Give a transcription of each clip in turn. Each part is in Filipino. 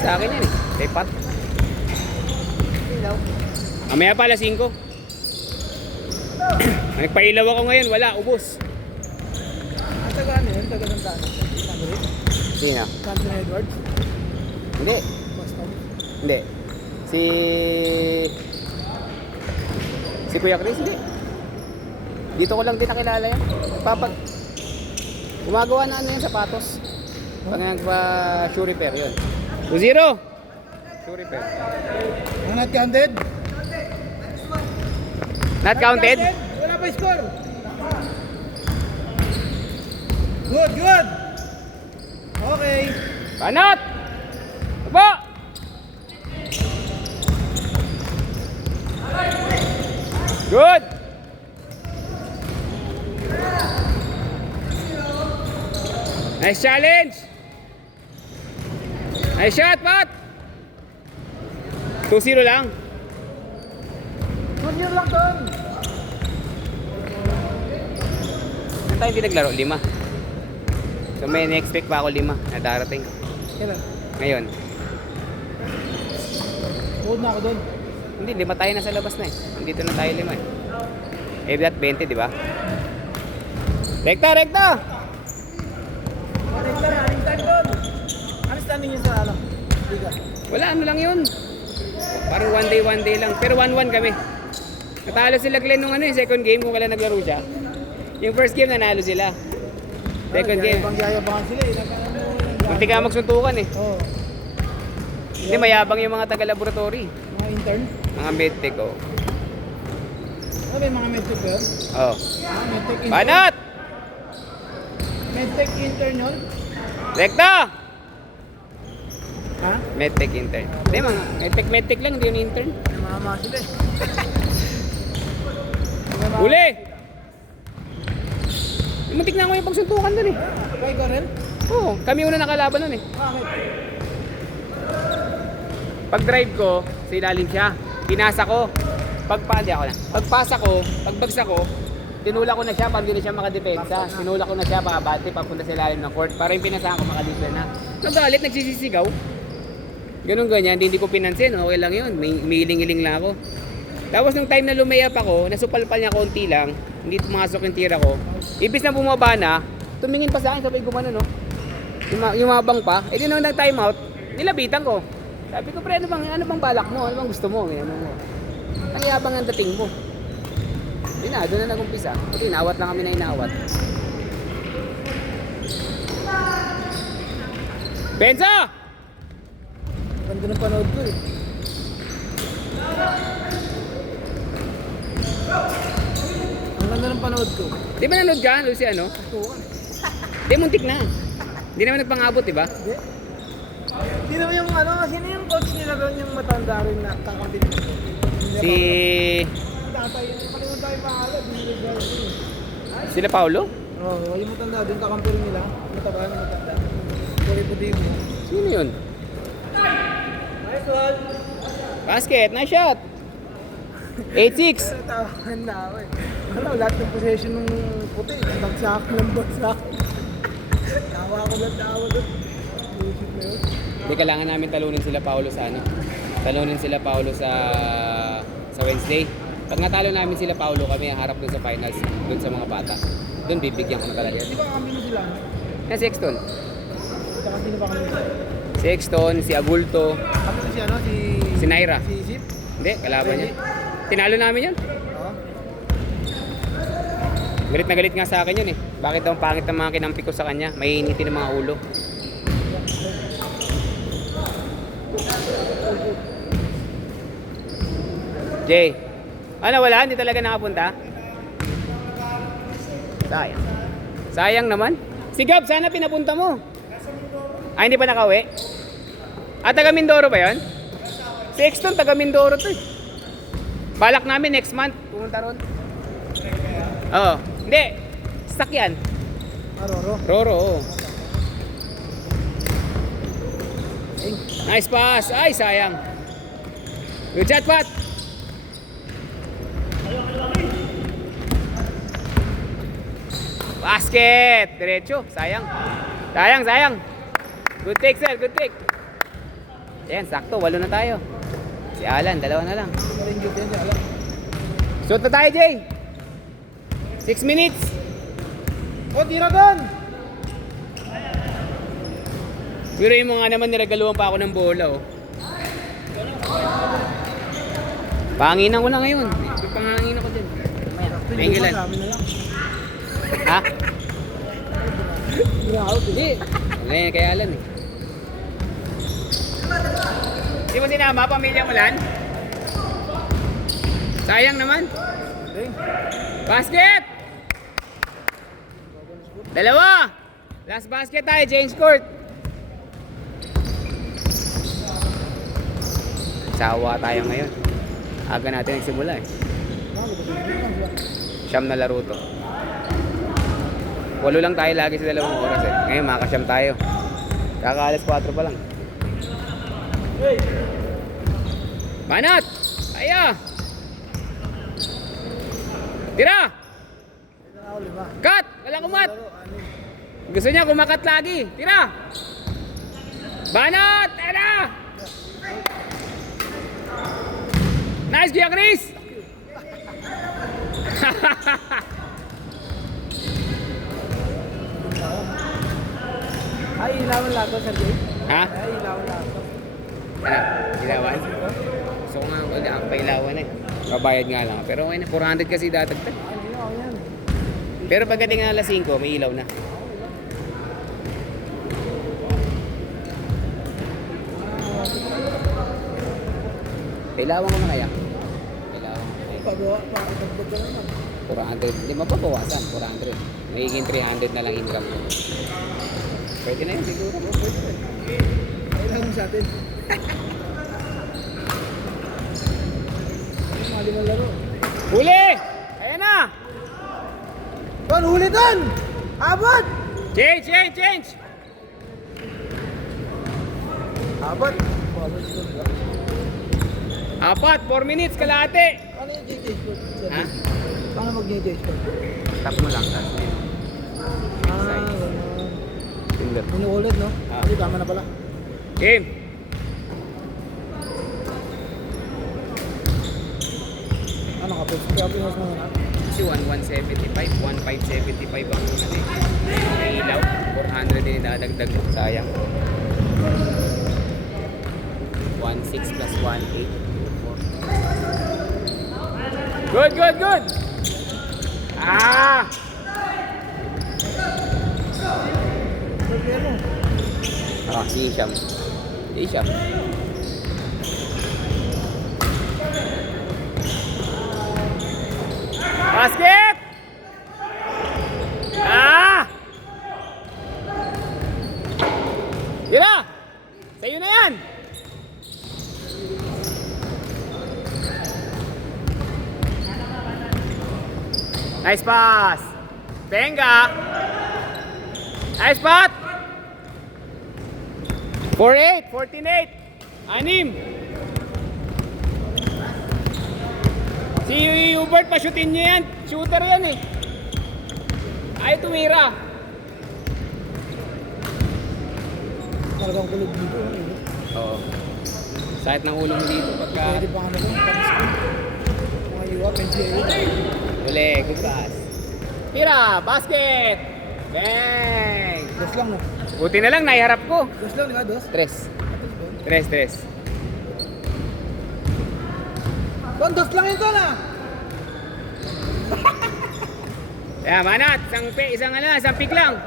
sa akin yan eh. Kay Pat. Mamaya pa, alas 5. Nagpailaw ako ngayon, wala, ubos. Ang taga ano yun? Taga ng daan. Sino? Canton Edwards. Hindi. Boston. Hindi. Si Kuya Chris, hindi. Dito ko lang din nakilala yan. Gumagawa na ano yan, sapatos. Pag nagpa-shoe repair yun. 2-0. Shoe repair. Ang not counted? Not counted? Wala pa score. Good, good. Okay. Panot! Aba! Good! Nice challenge! Nice shot, Pat! 2-0 lang. 1 year lang doon. Saan tayo hindi naglaro? 5. So may next week pa ako 5 na darating. Kailan? Ngayon. Hold na ako doon. Hindi, 5 tayo na sa labas na eh. Nandito na tayo 5 eh. Eh, that 20, di ba? Rekta, rekta! Rekta na, aling time doon. Ano standing yun sa ano? Liga? Wala, ano lang yun. Parang one day lang. Pero 1-1 kami. Natalo sila Glenn nung ano yung second game kung wala naglaro siya. Yung first game nanalo sila. Second game. Ibang yayabangan sila eh. Munti ka magsuntukan eh. Oo. Hindi, mayabang yung mga taga-laboratory. Mga intern? Mga medtech, oh. Ano ba yung mga medtech ba yun? Oh. Medtech intern? Banat! Medtech intern yun? Rekta! Ha? Medtech intern. Hindi, mga medtech lang, hindi yun intern. Namama sila eh. Uli! Muntik na ako yung pagsuntukan dun eh. Kaya ka rin? Oo, kami una nakalaban nun eh. Bakit? Pag drive ko, sa ilalim siya. Pinasa ko. Pagpasa ko, pagbagsak ko, tinula ko na siya para hindi na siya makadepensa. Tinula ko na siya pakabati papunta sa ilalim ng court para yung pinasahan ko makadisla na. Nagalit, nagsisisigaw. Ganun ganyan, hindi ko pinansin. Okay lang yun, may iling-iling lang ako. Tapos nung time na lumayap ako, nasupalpal niya konti lang, hindi pumasok yung tira ko. Ibis na bumaba na, tumingin pa sa akin, sabay gumano no. Yumabang pa. Eh di nung nag-time out, nilapitan ko. Sabi ko, pre, ano bang balak mo? Ano bang gusto mo? Ano mo? Ang yabang ang dating mo. Hindi na, doon na nag-umpisa. Kasi inawat lang kami na inawat. Benza! Ganda ng panood ko eh. Ang ganda ng panood ko. Di ba nanood ka, Lucy, ano? Tukan eh. Di, muntik na. Hindi naman nagpangabot, di ba? Hindi. Sino yung ano, sino yung coach nila doon yung matanda rin na kakabit? Si... Tatay, kalimutan tayo pangalan. Sila Paulo? Oo, yung matanda doon kakampi rin nila. Mataba na matanda. Sorry po din mo. Sino yun? Nice one! Basket, nice shot! 8-6! Tawakan na ako eh. Ano, lahat ng possession ng puti. Bagsak ng bagsak. Tawa ko lang tawa doon. Bullshit na yun. Hindi, kailangan namin talunin sila Paulo sa ano. Talunin sila Paulo sa Wednesday. Pag natalo namin sila Paulo, kami ang harap dun sa finals, dun sa mga bata. Dun bibigyan ko na talaga. Di ba kami mo sila? Yan si Sexton. Saka sino ba kami? Si Sexton, si Agulto, Kami si ano, si Naira. Si Isip? Hindi, kalaban niya. Tinalo namin yun. Oo. Galit na galit nga sa akin yun eh. Bakit daw ang pangit ng mga kinampi ko sa kanya? Mainiti ng mga ulo. Jay, ano wala? Hindi talaga nakapunta? Sayang. Sayang naman. Si Gab, sana pinapunta mo. Ah, hindi pa nakauwi? Ah, taga Mindoro ba yun? Si Exton, taga Mindoro to eh. Balak namin next month, pumunta ron. Oo. Hindi. Sakyan. Roro. Roro, oo. Nice pass. Ay, sayang. Good shot, Pat. Basket. Diretso. Sayang. Sayang, sayang. Good take, sir. Good take. Ayan, sakto. 8 na tayo. Si Alan, 2 na lang. Maringgit yan, alam. Shoot na tayo, Jay. 6 minutes. O, tira doon! Pero yung mga naman niregaluhan pa ako ng bola, oh. Panginan ko na ngayon. Panginan ko din. Thank you, Lan. Marami na lang. Ha? Ground. Hindi. Wala yan kay Alan, eh. Hindi mo sinama, pamilya mo, Lan? Sayang naman. Basket! 2! Last basket tayo, James Court. Sawa tayo ngayon. Aga natin nagsimula eh. Siyam na laro to. 8 lang tayo lagi sa 2 oras eh. Ngayon makasyam tayo. Kakaalas 4 pa lang. Banat! Aya! Tira! Cut! Walang kumat! Gusto niya kumakat lagi. Tira! Banat! Tira! Nice, Kuya Chris! Ay, ilawan lahat to, Sir Jay. Ha? Ay, ilawan lahat to. Ano? Ilawan? Gusto ko nga ang pailawan eh. Babayad nga lang. Pero okay na, 400 kasi datagtag. Ay, ilawan yan. Pero pagdating ng alas 5, may ilaw na. Pailawan ko na kaya? Pailawan ko na kaya? Pagawa, pakatagdag ka naman. 400. Hindi mapabawasan, 400. Magiging 300 na lang income ko. Pwede na yun siguro. Kailangan mo sa atin. Mga 5 laro. Huli! Ayan na! Doon, huli doon! Abot! Change, change, change! Abot! 4 minutes, kalahati! Ano yung JJ Sport? Ha? Paano mag-JJ Sport? Tap mo lang, tapos yun. Ah, gano'n. Pindot. Inuulit, no? Ah. Hindi, tama na pala. Game! Ano ka, Pepsi? Kaya pinas mo na. Kasi 1175, 1575 ang ano eh. May ilaw, 400 din idadagdag. Sayang. 16 plus 18. Good, good, good! Ah! Pwede mo. Si Isham. Si Isham. Basket! Ah! Tira! Sa'yo na yan! Nice pass! Benga! Nice spot! 48, 14-8. Anim. Si Hubert, pa-shootin niya yan. Shooter yan eh. Ay, tumira. Talagang kulog dito. Oo. Sakit ng ulo mo dito pagka... Pwede pa ano doon, pang-school. Mga UAP, NCAA. Uli, good pass. Tira, basket! Bang! Dos lang, no? Buti na lang, naiharap ko. Dos lang, di ba? Dos? 3. Doon, dos lang yun doon, ah! Kaya manat, isang pick lang.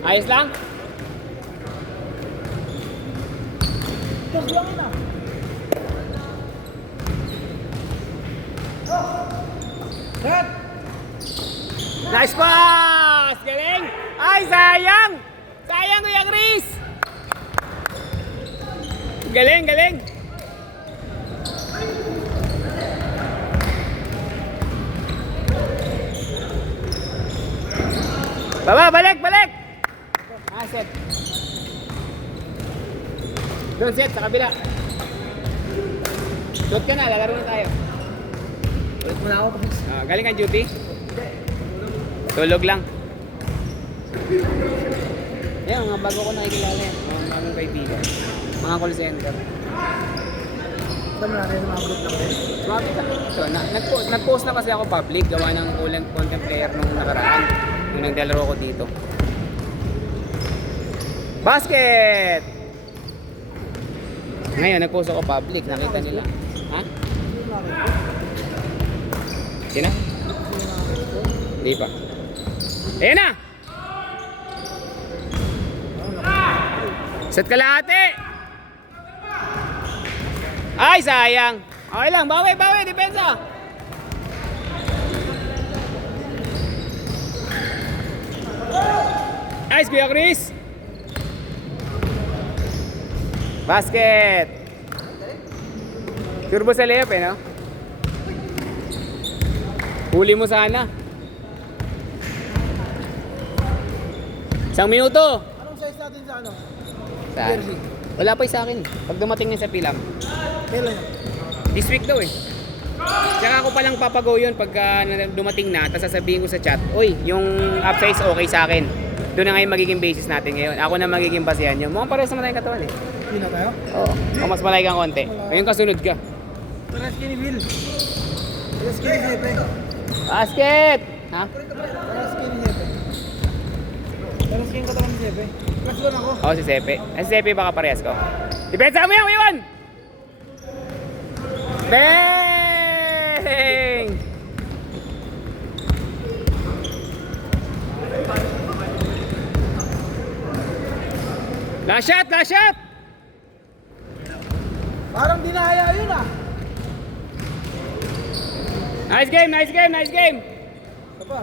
Ayos lang? Dos lang yun, ah! Cut! Nice pass! Galing! Ay, sayang! Sayang, Kuya Chris! Galing, galing! Baba, balik, balik! Asset. Doon set, sa kabila. Shoot ka na, lalaro na tayo. Ulit mo na ako. Galing ka duty? Tulog lang. Yan, mga bago ko nakikilala yan. Mga bagong kaibigan. Mga call center. Saan mo natin yung mga group lang din? Sumabit ka. Ito, nag-post na kasi ako public. Gawa ng kulang content player nung nakaraan. Nung naglalaro ko dito. Basket! Ngayon, nag-post ako public. Nakita nila. Ha? Sino? Hindi pa. Ayan na! Set ka lang ate! Ay, sayang! Okay lang, bawi, depensa! Nice, Kuya Chris! Basket! Turbo sa layup no? Huli mo sana. Isang minuto! Anong size natin sa ano? Saan? Jersey. Wala pa yung sa akin. Pag dumating niya sa pilam. Kailan yun? This week daw eh. Tsaka ako palang papago yun pagka dumating na, tapos sasabihin ko sa chat, uy, yung upsize okay sa akin. Doon na ngayon magiging basis natin ngayon. Ako na magiging basihan nyo. Mukhang parehas naman tayong katawan eh. Hindi na tayo? Oo. O mas malay kang konti. Ngayon kasunod ka. Paras skinny Will. Paras skinny Hepe. Basket! Ha? Paras skinny Hepe. Paras skinny katawan ni Hepe. Paras lang ako. Oo, si Sepe. Si Sepe baka parehas ko. Depensa mo yan, iwan! Bang! Last shot! Last shot! Parang dinaya yun ah. Nice game! Nice game! Nice game! Ito pa.